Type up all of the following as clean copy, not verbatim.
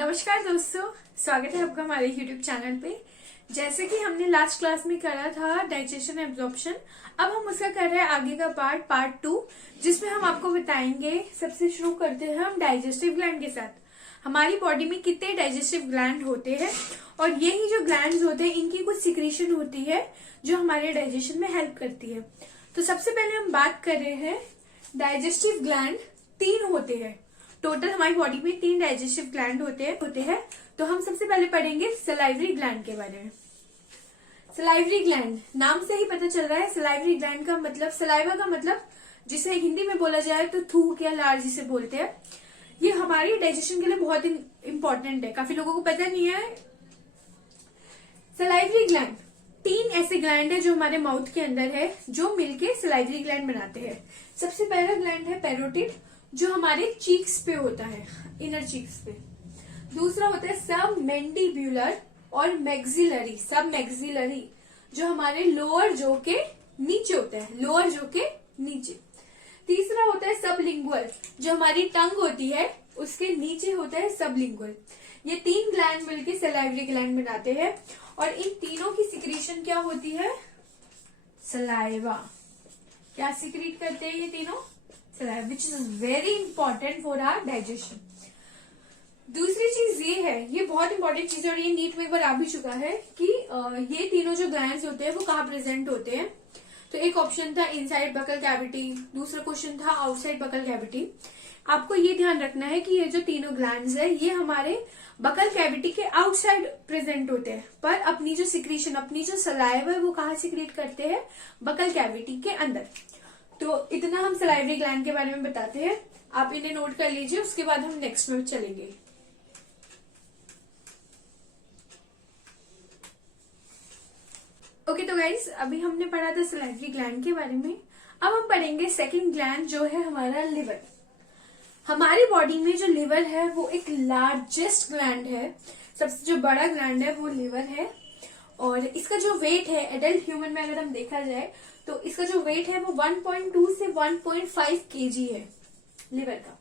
नमस्कार दोस्तों, स्वागत है आपका हमारे YouTube चैनल पे। जैसे कि हमने लास्ट क्लास में करा था डाइजेशन एब्जॉर्प्शन, अब हम उसका कर रहे हैं आगे का पार्ट 2, जिसमें हम आपको बताएंगे। सबसे शुरू करते हैं हम डाइजेस्टिव ग्लैंड के साथ। हमारी बॉडी में कितने डाइजेस्टिव ग्लैंड होते हैं और यही जो ग्लैंड्स होते हैं इनकी कुछ सिक्रीशन होती है जो हमारे डाइजेशन में हेल्प करती है। तो सबसे पहले हम बात कर रहे हैं डाइजेस्टिव ग्लैंड 3 होते हैं। टोटल हमारी बॉडी में 3 डाइजेस्टिव ग्लैंड होते हैं। तो हम सबसे पहले पढ़ेंगे सलाइवरी ग्लैंड के बारे में। सलाइवरी ग्लैंड नाम से ही पता चल रहा है। सलाइवरी ग्लैंड का मतलब, सलाइवा का मतलब जिसे हिंदी में बोला जाए तो थूक या लार जिसे बोलते हैं, ये हमारी डाइजेशन के लिए बहुत इंपॉर्टेंट है। काफी लोगों को पता नहीं है। सलाइवरी ग्लैंड 3 ऐसे ग्लैंड है जो हमारे माउथ के अंदर है, जो मिलके सलाइवरी ग्लैंड बनाते हैं। सबसे पहला ग्लैंड है पैरोटिड, जो हमारे चीक्स पे होता है, इनर चीक्स पे। दूसरा होता है सब मैंडिब्यूलर और मैक्सिलरी, सब मैक्सिलरी, जो हमारे लोअर जो के नीचे होता है, लोअर जो के नीचे। तीसरा होता है सबलिंगुअल, जो हमारी टंग होती है उसके नीचे होता है सबलिंगुअल। ये 3 ग्लैंड मिलके सलाइवरी ग्लैंड बनाते हैं और इन तीनों की सिक्रीशन क्या होती है? सलाइवा। क्या सिक्रीट करते हैं ये तीनों? Saliva, which is very important for our digestion. दूसरी चीज ये है, ये बहुत इंपॉर्टेंट चीज है और ये नीट में एक बार आ भी चुका है कि ये तीनों जो ग्लैंड्स होते हैं वो कहाँ प्रेजेंट होते हैं। तो एक ऑप्शन था इनसाइड बकल कैविटी, दूसरा क्वेश्चन था आउटसाइड बकल कैविटी। आपको ये ध्यान रखना है कि ये जो तीनों ग्लैंड्स है ये हमारे बकल कैविटी के आउटसाइड प्रेजेंट होते हैं, पर अपनी जो सिक्रीशन, अपनी जो सलाइवा है वो कहाँ सिक्रीट करते हैं? बकल कैविटी के अंदर। तो इतना हम सलाइवरी ग्लैंड के बारे में बताते हैं, आप इन्हें नोट कर लीजिए, उसके बाद हम नेक्स्ट में चलेंगे। ओके तो गाइस, अभी हमने पढ़ा था सलाइवरी ग्लैंड के बारे में। अब हम पढ़ेंगे सेकंड ग्लैंड जो है हमारा लिवर। हमारी बॉडी में जो लिवर है वो एक लार्जेस्ट ग्लैंड है, सबसे जो बड़ा ग्लैंड है वो लिवर है। और इसका जो वेट है एडल्ट ह्यूमन में अगर हम देखा जाए तो इसका जो वेट है वो 1.2 से 1.5 केजी है लिवर का।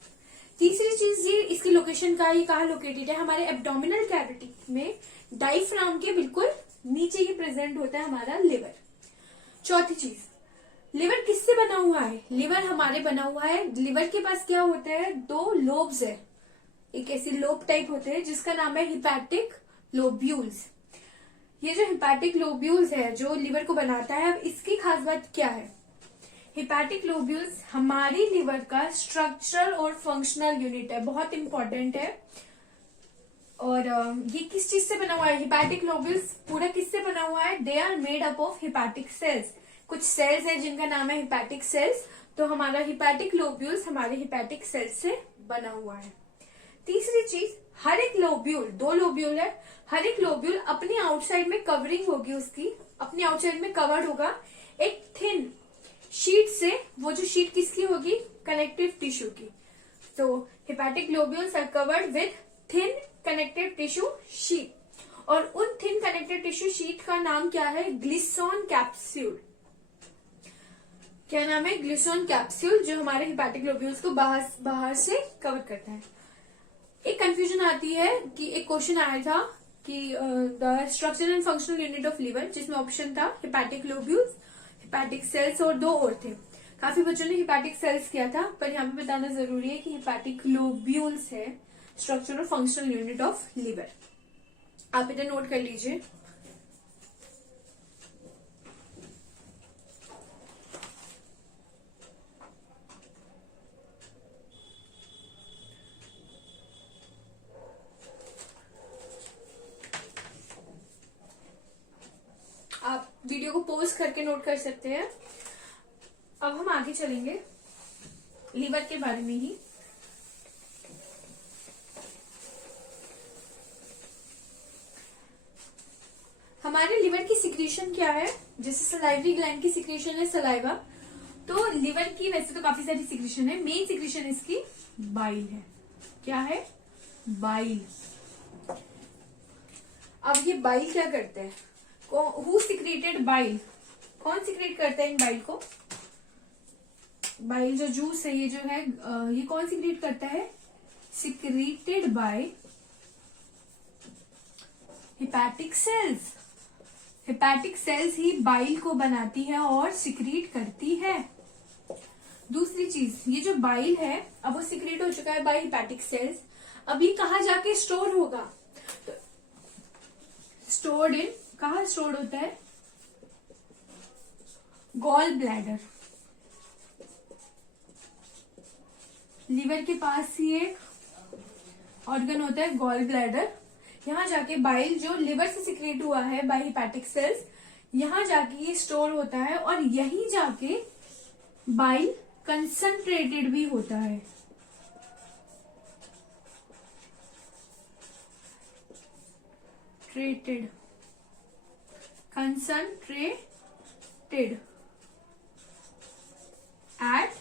तीसरी चीज, ये इसकी लोकेशन का, ये कहाँ लोकेटेड है? हमारे एब्डोमिनल कैविटी में डायफ्राम के बिल्कुल नीचे ही प्रेजेंट होता है हमारा लिवर। चौथी चीज, लिवर किससे बना हुआ है? लिवर हमारे बना हुआ है, लिवर के पास क्या होता है? 2 लोब्स है, एक ऐसी लोब टाइप होते हैं जिसका नाम है हिपैटिक लोब्यूल्स। ये जो हिपैटिक लोब्यूल्स है जो लिवर को बनाता है, अब इसकी खास बात क्या है? हिपैटिक लोब्यूल्स हमारी लिवर का स्ट्रक्चरल और फंक्शनल यूनिट है, बहुत इंपॉर्टेंट है। और ये किस चीज से बना हुआ है? हिपैटिक लोब्यूल्स पूरा किससे बना हुआ है? They are made up of hepatic cells. कुछ सेल्स है जिनका नाम है हिपैटिक सेल्स, तो हमारा हिपैटिक लोब्यूल्स हमारे हिपैटिक सेल्स से बना हुआ है। तीसरी चीज, हर एक लोब्यूल, 2 लोब्यूल है, हर एक लोब्यूल अपनी आउटसाइड में कवरिंग होगी, उसकी अपनी आउटसाइड में कवर्ड होगा एक थिन शीट से। वो जो शीट किसकी होगी? कनेक्टिव टिश्यू की। तो hepatic lobules are covered with thin connective tissue sheet, और उन थिन कनेक्टिव टिश्यू शीट का नाम क्या है? ग्लिसॉन कैप्सूल। क्या नाम है? ग्लिसॉन कैप्सूल, जो हमारे हिपैटिक लोब्यूल्स को बाहर से कवर करता है। एक कंफ्यूजन आती है कि एक क्वेश्चन आया था कि the structure and functional unit of liver, जिसमें ऑप्शन था हिपैटिक लोब्यूल्स, हिपैटिक सेल्स और 2 और थे। काफी बच्चों ने हिपैटिक सेल्स किया था, पर यहाँ पे बताना जरूरी है कि हिपैटिक लोब्यूल्स है स्ट्रक्चर और फंक्शनल यूनिट ऑफ लिवर। आप इधर नोट कर लीजिए। आप वीडियो को पॉज करके नोट कर सकते हैं। अब हम आगे चलेंगे लिवर के बारे में ही। हमारे लिवर की सिक्रीशन क्या है? जैसे सलाइवरी ग्लैंड की सिक्रीशन है सलाइवा, तो लिवर की वैसे तो काफी सारी सिक्रीशन है। मेन सिक्रीशन इसकी बाइल है। क्या है? बाइल। अब ये बाइल क्या करते हैं? Who secreted bile? कौन सिक्रेट करता है इन बाइल को? बाइल जो जूस है, ये जो है, ये कौन सिक्रेट करता है? Secreted by hepatic sales. Hepatic sales he bile को बनाती है और सिक्रीट करती है। दूसरी चीज, ये जो बाइल है अब वो सिक्रीट हो चुका है बाय हिपैटिक सेल्स, अब ये कहाँ जाके स्टोर होगा? तो स्टोर्ड इन, कहाँ स्टोर होता है? Gall bladder. लीवर के पास ही एक ऑर्गन होता है गॉल ब्लैडर, यहाँ जाके बाइल जो लिवर से सिक्रेट हुआ है बाय हिपैटिक सेल्स, यहाँ जाके ये स्टोर होता है और यहीं जाके बाइल कंसंट्रेटेड भी होता है। ट्रेटेड, कंसंट्रेटेड एट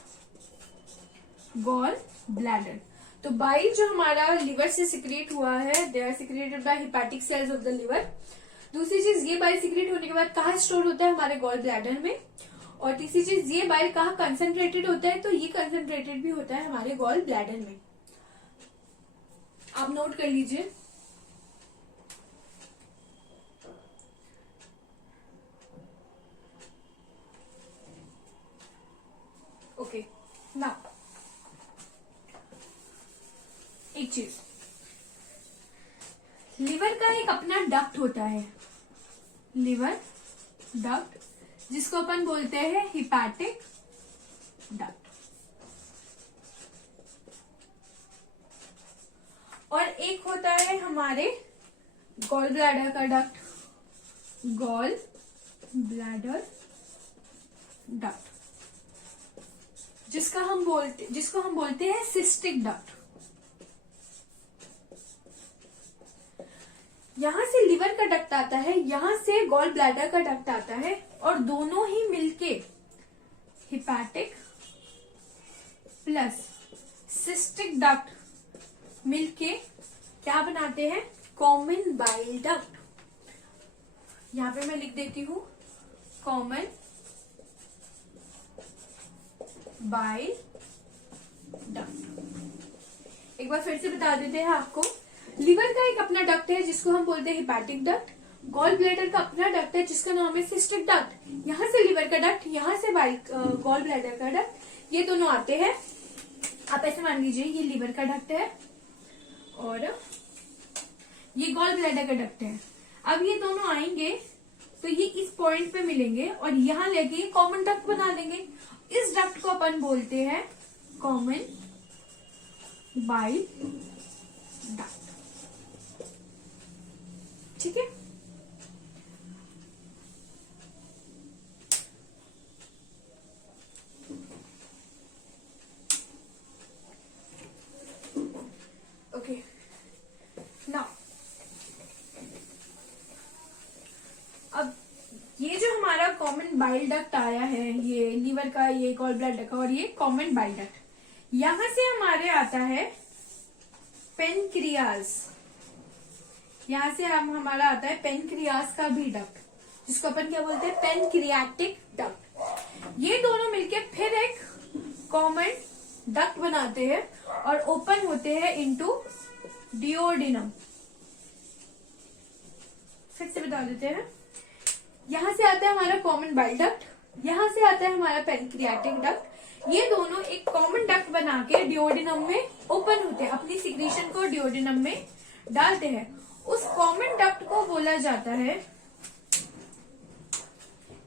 गॉल ब्लैडर। तो बाइल जो हमारा लिवर से सिक्रेट हुआ है, they are secreted by hepatic cells of the liver. दूसरी चीज, ये बाइल सिक्रेट होने के बाद कहाँ स्टोर होता है? हमारे गॉल ब्लैडर में। और तीसरी चीज, ये बाइल कहाँ कंसंट्रेटेड होता है? तो ये कंसंट्रेटेड भी होता है हमारे गॉल ब्लैडर में। आप नोट कर लीजिए। ओके, नाउ एक चीज, लिवर का एक अपना डक्ट होता है, लिवर डक्ट, जिसको अपन बोलते हैं हिपैटिक डक्ट। और एक होता है हमारे गॉल ब्लैडर का डक्ट, गॉल ब्लैडर डक्ट, जिसको हम बोलते हैं सिस्टिक डक्ट। यहां से लिवर का डक्ट आता है, यहां से गॉल ब्लैडर का डक्ट आता है, और दोनों ही मिलके हिपैटिक प्लस सिस्टिक डक्ट मिलके क्या बनाते हैं? Common bile duct. यहां पे मैं लिख देती हूं कॉमन बाइल डक्ट। एक बार फिर से बता देते हैं आपको, लिवर का एक अपना डक्ट है जिसको हम बोलते हैं हिपैटिक डक्ट, गॉल ब्लैडर का अपना डक्ट है जिसका नाम है सिस्टिक डक्ट। यहाँ से लिवर का डक्ट, यहाँ से गॉल ब्लैडर का डक्ट, ये दोनों आते हैं। आप ऐसे मान लीजिए ये लिवर का डक्ट है और ये गॉल ब्लैडर का डक्ट है। अब ये दोनों आएंगे तो ये इस पॉइंट पे मिलेंगे और यहाँ लेके कॉमन डक्ट बना देंगे। इस डक्ट को अपन बोलते हैं कॉमन बाइल डक्ट। ठीक है, ओके। नाउ अब ये जो हमारा कॉमन बाइल डक्ट आया है, ये लीवर का, ये गॉल ब्लैडर का और ये कॉमन बाइल डक्ट, यहां से हमारे आता है पेनक्रियाज। यहां से हमारा आता है पेनक्रियाज का भी डक्ट, जिसको अपन क्या बोलते हैं? Pancreatic duct. ये दोनों मिलके फिर एक कॉमन डक्ट बनाते हैं और ओपन होते हैं इनटू डिओडिनम। फिर से बता देते हैं, यहां से आता है हमारा कॉमन बाइल डक्ट, यहां से आता है हमारा पेनक्रियाटिक डक्ट। ये दोनों एक कॉमन डक्ट बना के डिओडिनम में ओपन होते हैं, अपनी सिक्रीशन को डिओडिनम में डालते हैं। उस कॉमन डक्ट को बोला जाता है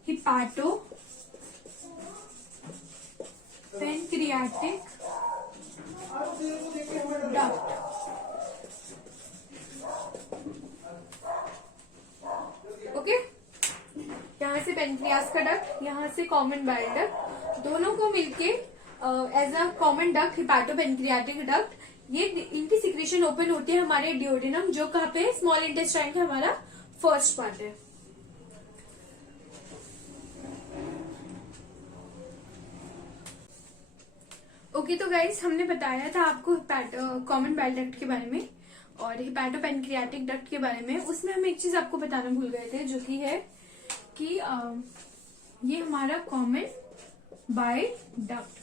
हिपैटो पेनक्रियाटिक डक्ट। ओके, यहाँ से पेनक्रियास का डक्ट, यहाँ से कॉमन बाइल डक्ट, दोनों को मिलके as a common duct hepato pancreatic duct, ये इनकी सिक्रीशन ओपन होती है हमारे डिओडिनम, जो कहाँ पे? स्मॉल इंटेस्टाइन का हमारा फर्स्ट पार्ट है। ओके, तो गाइस हमने बताया था आपको कॉमन बाइल डक्ट के बारे में और हिपैटो पेनक्रियाटिक डक्ट के बारे में। उसमें हम एक चीज आपको बताना भूल गए थे, जो कि है कि ये हमारा कॉमन बाइल डक्ट,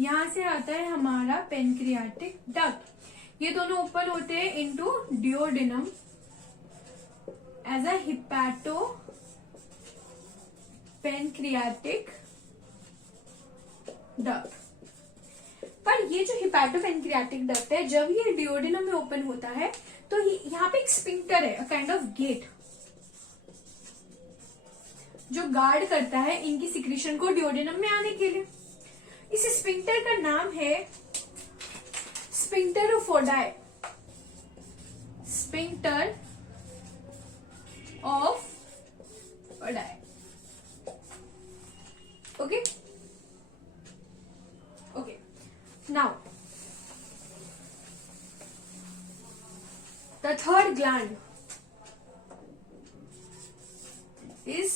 यहाँ से आता है हमारा पेनक्रियाटिक डक्ट। ये दोनों ओपन होते हैं into duodenum as a hepatopancreatic duct. पर ये जो हिपैटोपेनक्रियाटिक डक्ट है, जब ये डिओडेनम में ओपन होता है तो यहाँ पे एक स्फिंक्टर है, अ काइंड ऑफ गेट, जो गार्ड करता है इनकी सिक्रीशन को डिओडेनम में आने के लिए। इस स्फिंक्टर का नाम है sphincter of Oddi, sphincter of Oddi. Okay okay, now the third gland is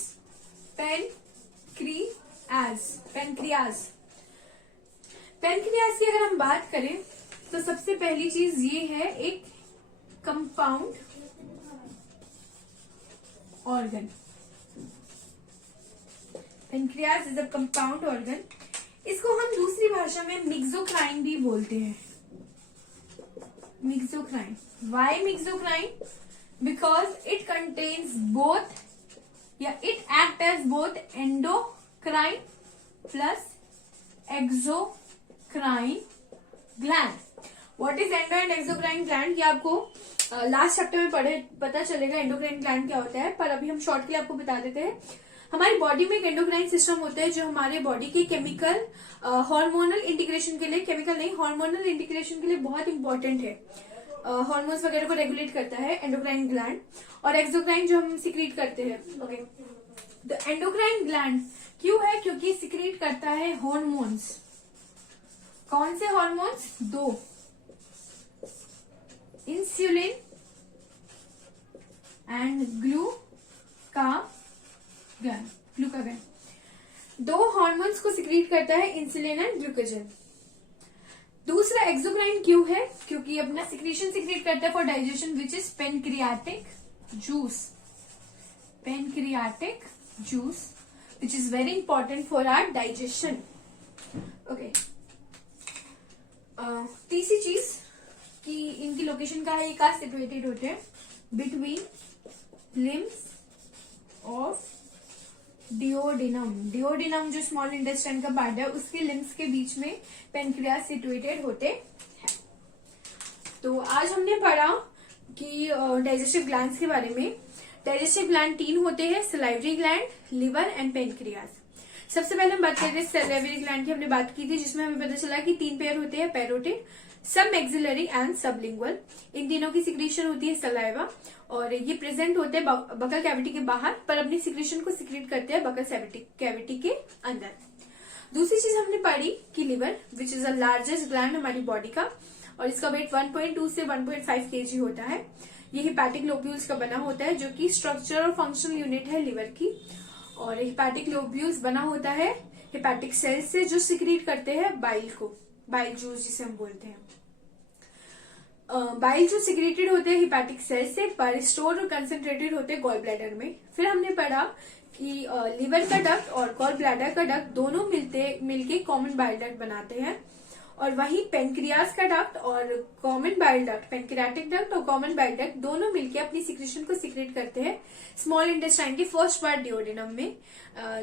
pancreas. Pancreas की अगर हम बात करें तो सबसे पहली चीज ये है एक compound organ. Pancreas is a compound organ. इसको हम दूसरी भाषा में मिक्सोक्राइन भी बोलते हैं। Mixocrine, why mixocrine? Because it contains both, या it act as both endocrine plus exocrine gland. What is endo and exocrine gland? ये आपको लास्ट चैप्टर में पता चलेगा एंडोक्राइन ग्लैंड क्या होता है, पर अभी हम शॉर्ट के लिए आपको बता देते हैं। हमारी बॉडी में एक एंडोक्राइन सिस्टम होता है जो हमारे बॉडी के केमिकल हार्मोनल इंटीग्रेशन के लिए, केमिकल नहीं हार्मोनल इंटीग्रेशन के लिए बहुत इंपॉर्टेंट है। हार्मोन्स वगैरह को रेगुलेट करता है एंडोक्राइन ग्लैंड, और एक्सोक्राइन जो हम सिक्रीट करते हैं। ओके, द एंडोक्राइन ग्लैंड क्यों है? क्योंकि सिक्रीट करता है हार्मोन्स। कौन से हार्मोन्स? दो, इंसुलिन एंड ग्लूकागन। दो हार्मोन्स को सिक्रीट करता है, इंसुलिन एंड ग्लूकागन। दूसरा एक्सोक्राइन क्यों है? क्योंकि अपना सिक्रीशन सिक्रीट करता है for digestion, which is pancreatic juice. Pancreatic juice which is very important for our digestion. Okay, तीसरी चीज कि इनकी लोकेशन का है, ये कहाँ सिचुएटेड होते हैं? Between limbs of duodenum. Duodenum जो स्मॉल इंटेस्टाइन का पार्ट है, उसके लिम्स के बीच में पेनक्रियाज सिचुएटेड होते हैं। तो आज हमने पढ़ा कि डाइजेस्टिव ग्लैंड्स के बारे में। डाइजेस्टिव ग्लैंड 3 होते हैं, salivary gland, liver and pancreas. सबसे पहले हम बात कर रहे हैं सलाइवरी ग्लैंड की। हमने बात की थी जिसमें हमें पता चला कि 3 पेयर होते हैं, पैरोटिड, सब मैक्सिलरी एंड सबलिंगुअल। इन तीनों की सिक्रीशन होती है सलाइवा, और ये प्रेजेंट होते हैं बकल कैविटी के बाहर, पर अपनी सिक्रीशन को सिक्रीट करते हैं बकल कैविटी के अंदर। दूसरी चीज हमने पढ़ी कि liver which is the largest gland हमारी बॉडी का, और इसका वेट 1.2 से 1.5 kg होता है। ये हिपैटिक लोब्यूल्स का बना होता है, जो कि स्ट्रक्चर और फंक्शनल यूनिट है लिवर की। और हिपैटिक लोब्यूल्स बना होता है हिपैटिक सेल्स से, जो सिक्रीट करते हैं बाइल को, बाइल जूस जिसे हम बोलते हैं। बाइल जो सिक्रेटेड होते हैं हिपैटिक सेल से, पर स्टोर और कंसेंट्रेटेड होते हैं गॉल ब्लैडर में। फिर हमने पढ़ा कि लिवर का डक्ट और गॉल ब्लैडर का डक्ट दोनों मिलके कॉमन बाइल डक्ट बनाते हैं, और वहीं पेनक्रियाज का डक्ट और common bile duct, pancreatic duct और कॉमन बाइल डक्ट दोनों मिलके अपनी सिक्रेशन को सिक्रेट करते हैं स्मॉल इंटेस्टाइन के फर्स्ट पार्ट डिओडेनम में,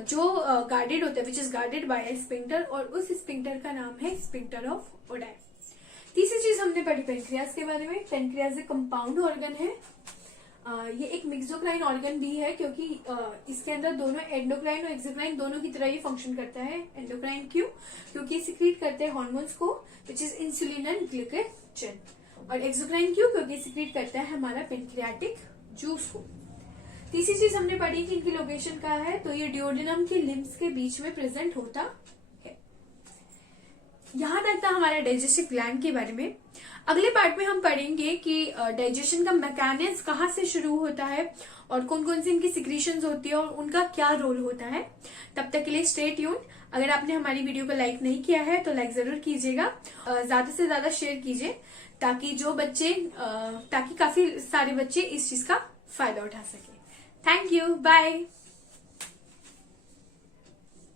जो गार्डेड होता है, which is guarded by A sphincter, और उस स्फिंक्टर का नाम है स्फिंक्टर ऑफ ओडाई। तीसरी चीज हमने पढ़ी पेनक्रियाज के बारे में। पेनक्रियाज एक कंपाउंड ऑर्गन है। ये एक मिक्सोक्राइन ऑर्गन भी है, क्योंकि इसके अंदर दोनों एंडोक्राइन और एक्सोक्राइन दोनों की तरह ही फंक्शन करता है। एंडोक्राइन क्यों? क्योंकि सिक्रीट करते हैं हार्मोन्स को, which is insulin and glucagon. और एक्सोक्राइन क्यों? क्योंकि सिक्रीट करता है हमारा पेनक्रियाटिक जूस को। तीसरी चीज हमने पढ़ी कि इनकी लोकेशन कहाँ है, तो ये डिओडेनम के लिम्स के बीच में प्रेजेंट होता है। यहां तक था हमारा डाइजेस्टिव ग्लैंड के बारे में। अगले पार्ट में हम पढ़ेंगे कि डाइजेशन का मैकेनिज्म कहाँ से शुरू होता है, और कौन कौन सी इनकी सिक्रीशंस होती है, और उनका क्या रोल होता है। तब तक के लिए स्टे ट्यून। अगर आपने हमारी वीडियो को लाइक नहीं किया है तो लाइक जरूर कीजिएगा, ज्यादा से ज्यादा शेयर कीजिए, ताकि काफी सारे बच्चे इस चीज का फायदा उठा सके। Thank you, bye.